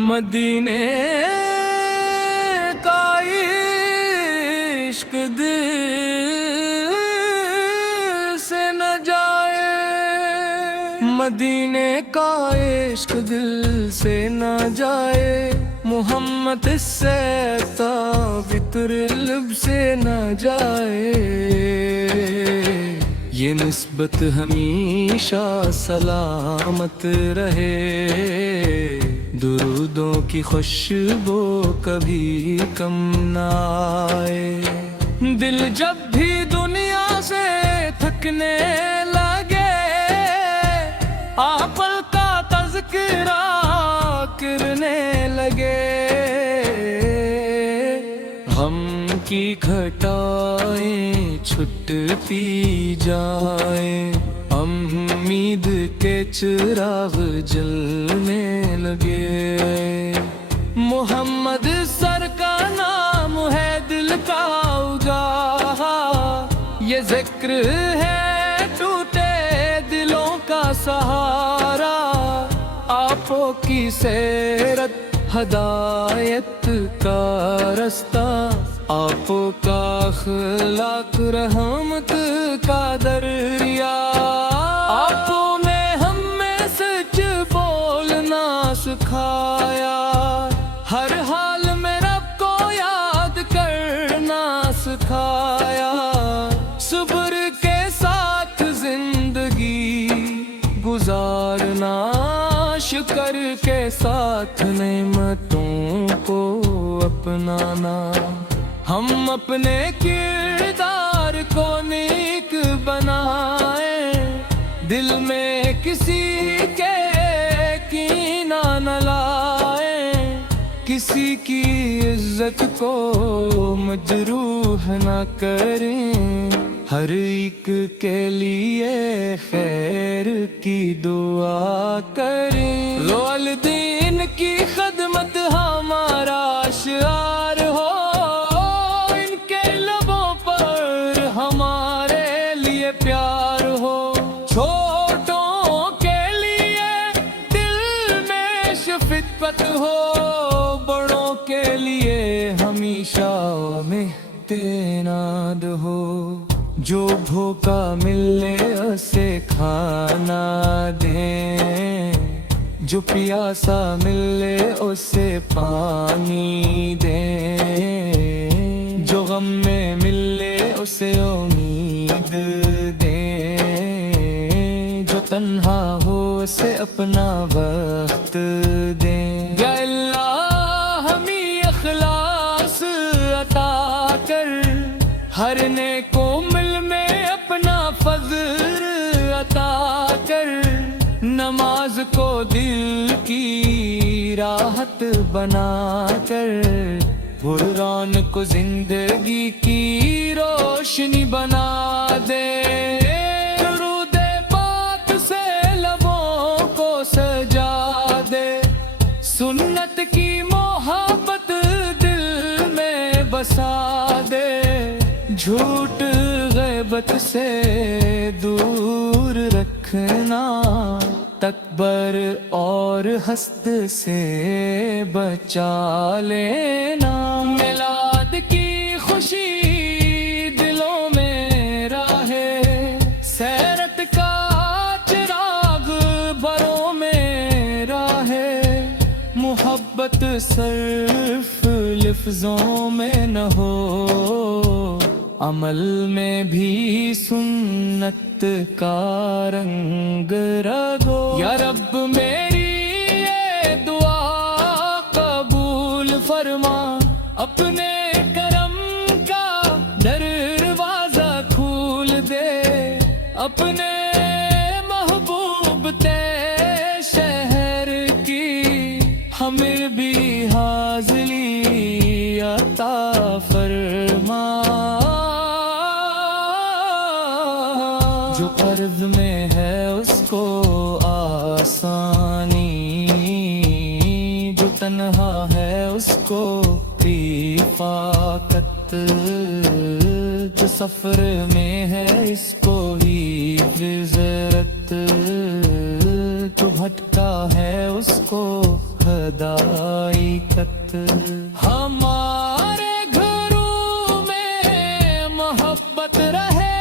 مدینے کا عشق دل سے نہ جائے، مدینے کا عشق دل سے نہ جائے، محمد سے طابطر لب سے نہ جائے، یہ نسبت ہمیشہ سلامت رہے، درودوں کی خوشبو کبھی کم نہ آئے، دل جب بھی دنیا سے تھکنے لگے، آپ کا تذکرہ کرنے لگے، غم کی گھٹائیں چھٹتی جائیں، امید کے چراغ جلنے لگے، محمد سر کا نام ہے دل کا اجالا، یہ ذکر ہے ٹوٹے دلوں کا سہارا، آپ کی سیرت ہدایت کا رستہ، آپ کا اخلاق رحمت کا دریا، آپ نے ہمیں سچ بولنا سکھایا، ہر حال میں رب کو یاد کرنا سکھایا، صبر کے ساتھ زندگی گزارنا، شکر کے ساتھ نعمتوں کو اپنانا، ہم اپنے کردار کو نیک بنائیں، دل میں کسی کے کینہ نہ لائیں، کسی کی عزت کو مجروح نہ کریں، ہر ایک کے لیے خیر کی دعا کریں، والدین کی خدمت ہمارا شعار ہو، ان کے لبوں پر ہمارے لیے پیار ہو، چھوٹوں کے لیے دل میں شفقت ہو، بڑوں کے لیے ہمیشہ اعتماد ہو، جو بھوکا ملے اسے کھانا دیں، جو پیاسا ملے اسے پانی دیں، جو غم میں ملے اسے امید دیں، جو تنہا ہو اسے اپنا وقت دیں، یا اللہ ہمیں اخلاص عطا کر، ہر نیک عمل میں اپنا فضل عطا کر، نماز کو دل کی راحت بنا کر، قرآن کو زندگی کی روشنی بنا دے، درود پاک سے لبوں کو سجا دے، سنت کی محبت دل میں بسا دے، جھوٹ غیبت سے دور رکھنا، تکبر اور حسد سے بچا لینا، میلاد کی خوشی دلوں میں راہے، سیرت کا چراغ بھروں میں راہے، محبت صرف لفظوں میں نہ ہو، عمل میں بھی سنت کا رنگ رگو، یا رب میری یہ دعا قبول فرما، اپنے کرم کا دروازہ کھول دے، اپنے محبوب تے شہر کی ہمیں بھی حاضری عطا فرما، جو عرض میں ہے اس کو آسانی، جو تنہا ہے اس کو رفاقت، جو سفر میں ہے اس کو ہی فضرت، جو بھٹکا ہے اس کو ہدایت۔ ہمارے گھروں میں محبت رہے،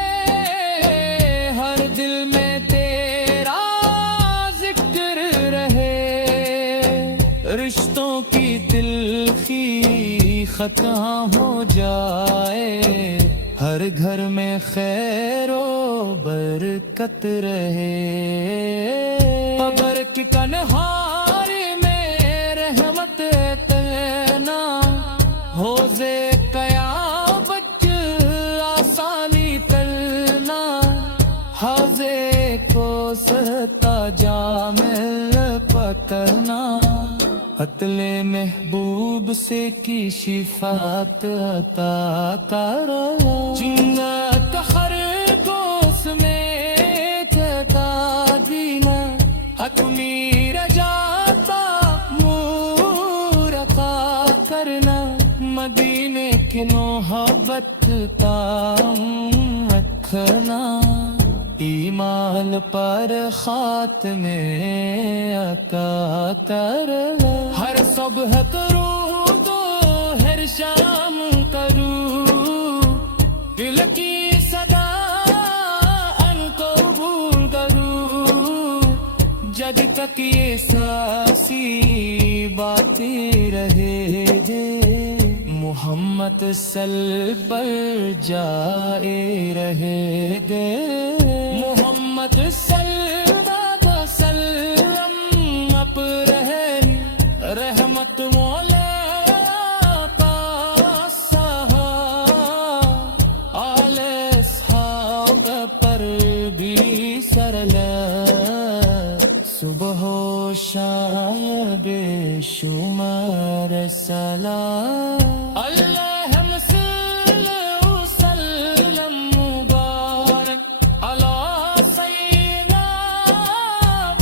ہر دل میں تیرا ذکر رہے، رشتوں کی تلخی ختم ہو جائے، ہر گھر میں خیر و برکت رہے۔ قبر کی کنہاری میں رحمت تینا، حوضے قیامت آسانی تلنا، حوضے کو ستا جامل پکڑنا، قتل محبوب سے کی شفاعت عطا کر، جنت خرگوش میں چتا دینا، حتمی رجاتا مور عطا کرنا، مدینے کی محبت کام رکھنا، ایمان پر خاتم عطا کر، ہر صبح درود و ہر شام کروں، دل کی صدا ان کو بھول کروں، جب تک یہ سانسی باتی رہے دے، محمد صلی پر جائے رہے دے، محمد صلی وسلم اپ رہے، رحمت مولا آل اصحاب پر بھی سرلا، صبح و شام بے شمار سلام، اللہم صلی وسلم مبارک علی سیدنا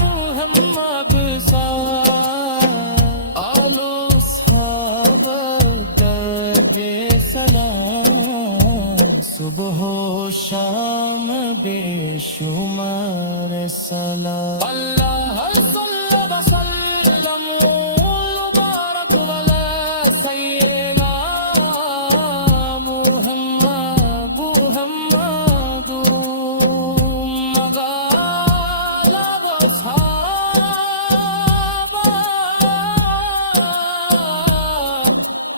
محمد آل اصحاب درجے سلام، صبح و شام بے شمار سلام، اللہ صلی وسلم مبارک علی سیدنا محمد مغال اصحاب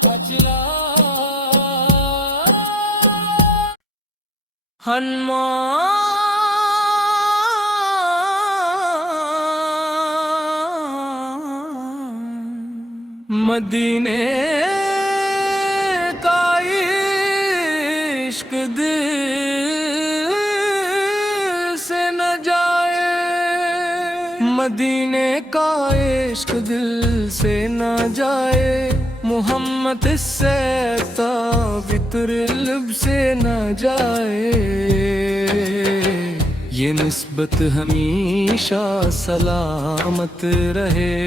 اجلا مدینے کا عشق دل سے نہ جائے، مدینے کا عشق دل سے نہ جائے، محمد سے ثابت لب سے نہ جائے، یہ نسبت ہمیشہ سلامت رہے،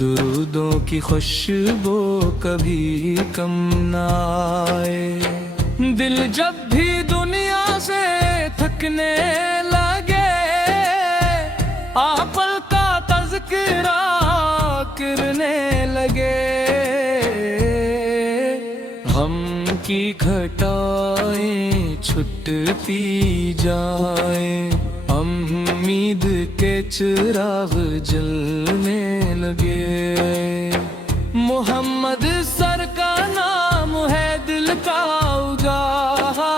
درودوں کی خوشبو کبھی کم نہ آئے، دل جب بھی دنیا سے تھکنے لگے، آپ کا تذکرہ کرنے لگے، غم کی گھٹائیں چھٹتی جائیں، امید کے چراغ جلنے لگے، محمد سر کا نام ہے دل کا اجالا،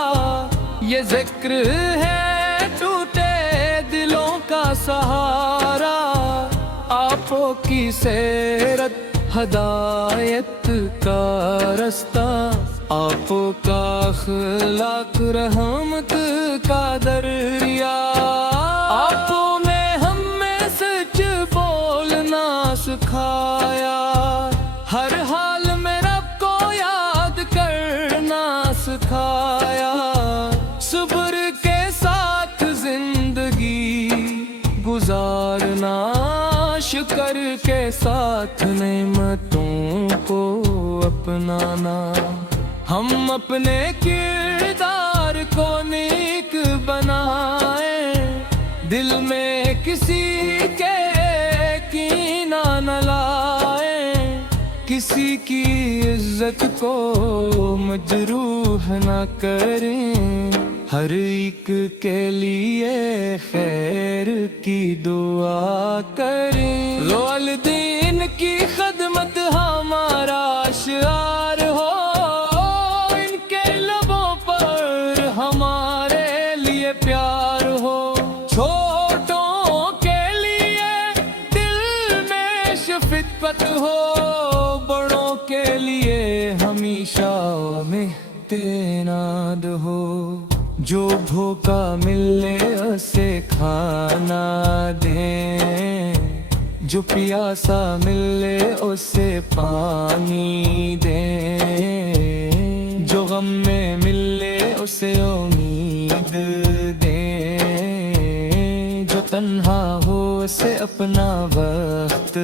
یہ ذکر ہے ٹوٹے دلوں کا سہارا، آپ کی سیرت ہدایت کا رستہ، آپ کا اخلاق رحمت کا دریا، آپ نے ہمیں سچ بولنا سکھایا، ہر حال میں رب کو یاد کرنا سکھایا، صبر کے ساتھ زندگی گزارنا، شکر کے ساتھ نعمتوں کو اپنانا، ہم اپنے کو نیک بنائے، دل میں کسی کے کینہ نہ لائے، کسی کی عزت کو مجروح نہ کریں، ہر ایک کے لیے خیر کی دعا کریں۔ والدین کی خدمت ہمارا شعار ہو، ان کے لبوں پر ہمارے لیے پیار ہو، چھوٹوں کے لیے دل میں شفقت ہو، بڑوں کے لیے ہمیشہ اعتماد ہو، جو بھوکا ملے اسے کھانا دیں، جو پیاسا ملے اسے پانی دیں، جو غم میں ملے اسے امید دیں، جو تنہا ہو اسے اپنا وقت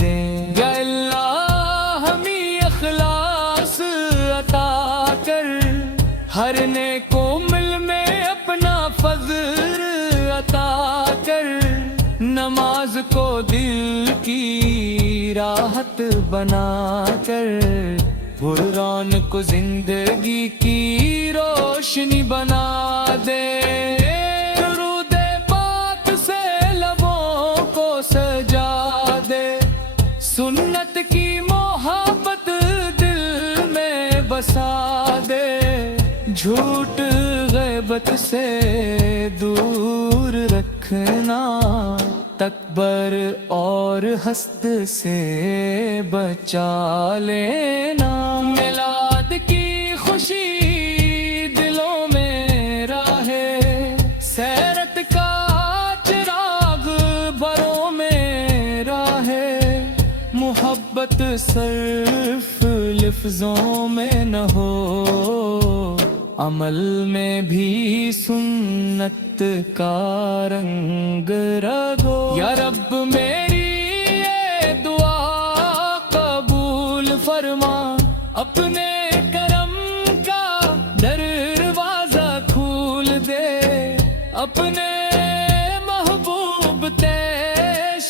دیں۔ یا اللہ ہمیں اخلاص عطا کر، ہر نیک عمل میں اپنا فضل عطا کر، نماز کو دل کی راحت بنا کر، قرآن کو زندگی کی روشنی بنا دے، درود پاک سے لبوں کو سجا دے، سنت کی محبت دل میں بسا دے، جھوٹ غیبت سے دور رکھنا، تکبر اور حسد سے بچا لینا، میلاد کی خوشی دلوں میں راہے، سیرت کا چراغ بھروں میں راہے، محبت صرف لفظوں میں نہ ہو، عمل میں بھی سنت کا رنگ رگو۔ یا رب میری یہ دعا قبول فرما، اپنے کرم کا دروازہ کھول دے، اپنے محبوب تے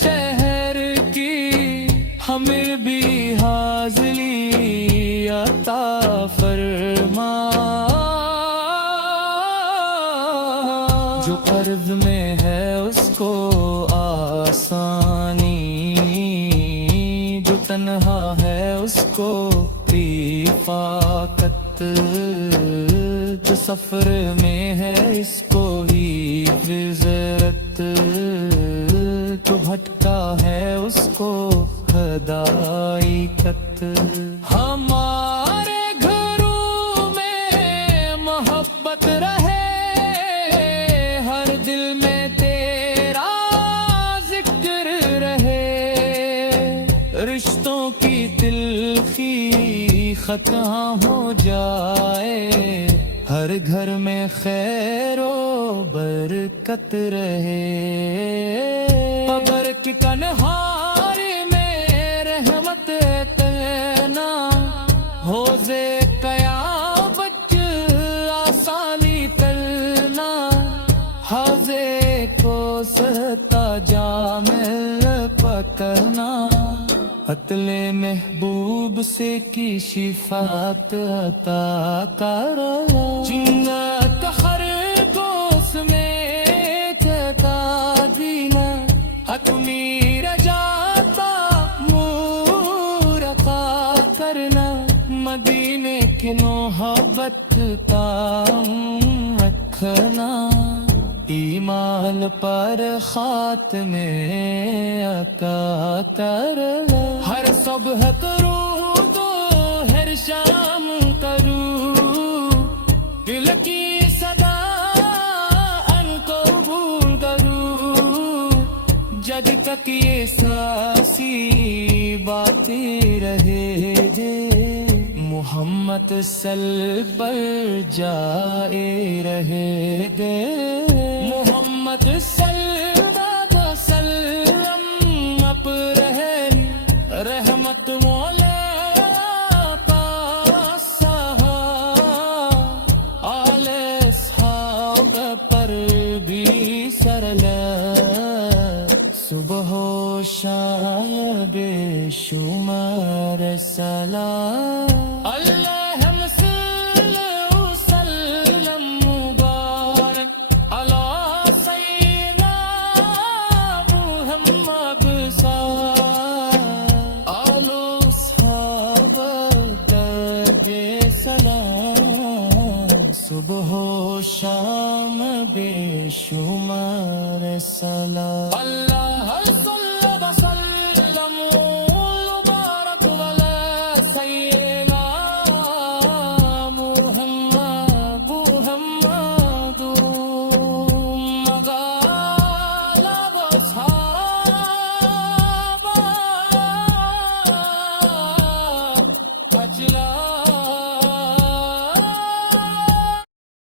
شہر کی ہمیں بھی حاضری عطا فرما، جو قرض میں ہے اس کو آسانی، جو تنہا ہے اس کو رفاقت، جو سفر میں ہے اس کو ہی عزت، جو بھٹکا ہے اس کو ہدایت، ہمارے گھروں میں محبت رہے، ہر دل میں تیرا ذکر رہے، رشتوں کی تلخی ختم ہو جائے، ہر گھر میں خیر و برکت رہے، قبر کی کنہاری میں رحمت تینا، حوضے قیامت آسانی تلنا، حوضے کو ستا جامل پکنا، قتل محبوب سے کی شفاعت عطا کر، جنت خرگوش میں چتا دینا، حتمی رجاتا مور عطا کرنا، مدینے کی محبت قائم رکھنا، ایمان پر خاتمے عطا کر، ہر صبح درود و ہر شام کروں، دل کی صدا ان کو بھول کروں، جب تک یہ سانسی باتی رہے دے، محمد صلی پر جائے رہے دے، محمد صلی وسلم اپ رہے، رحمت مولا آل اصحاب صبح و شام بے شمار سلام اللہ